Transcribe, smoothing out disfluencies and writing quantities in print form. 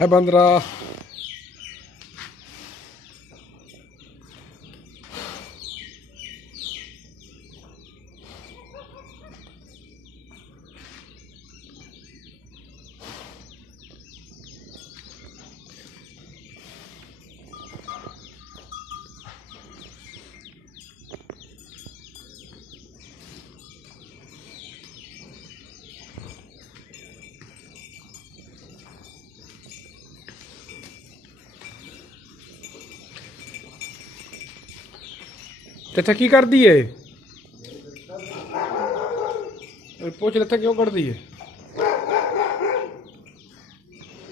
है बंदरा। चाचा की कर दिए पूछ लेते क्यों कर दिए।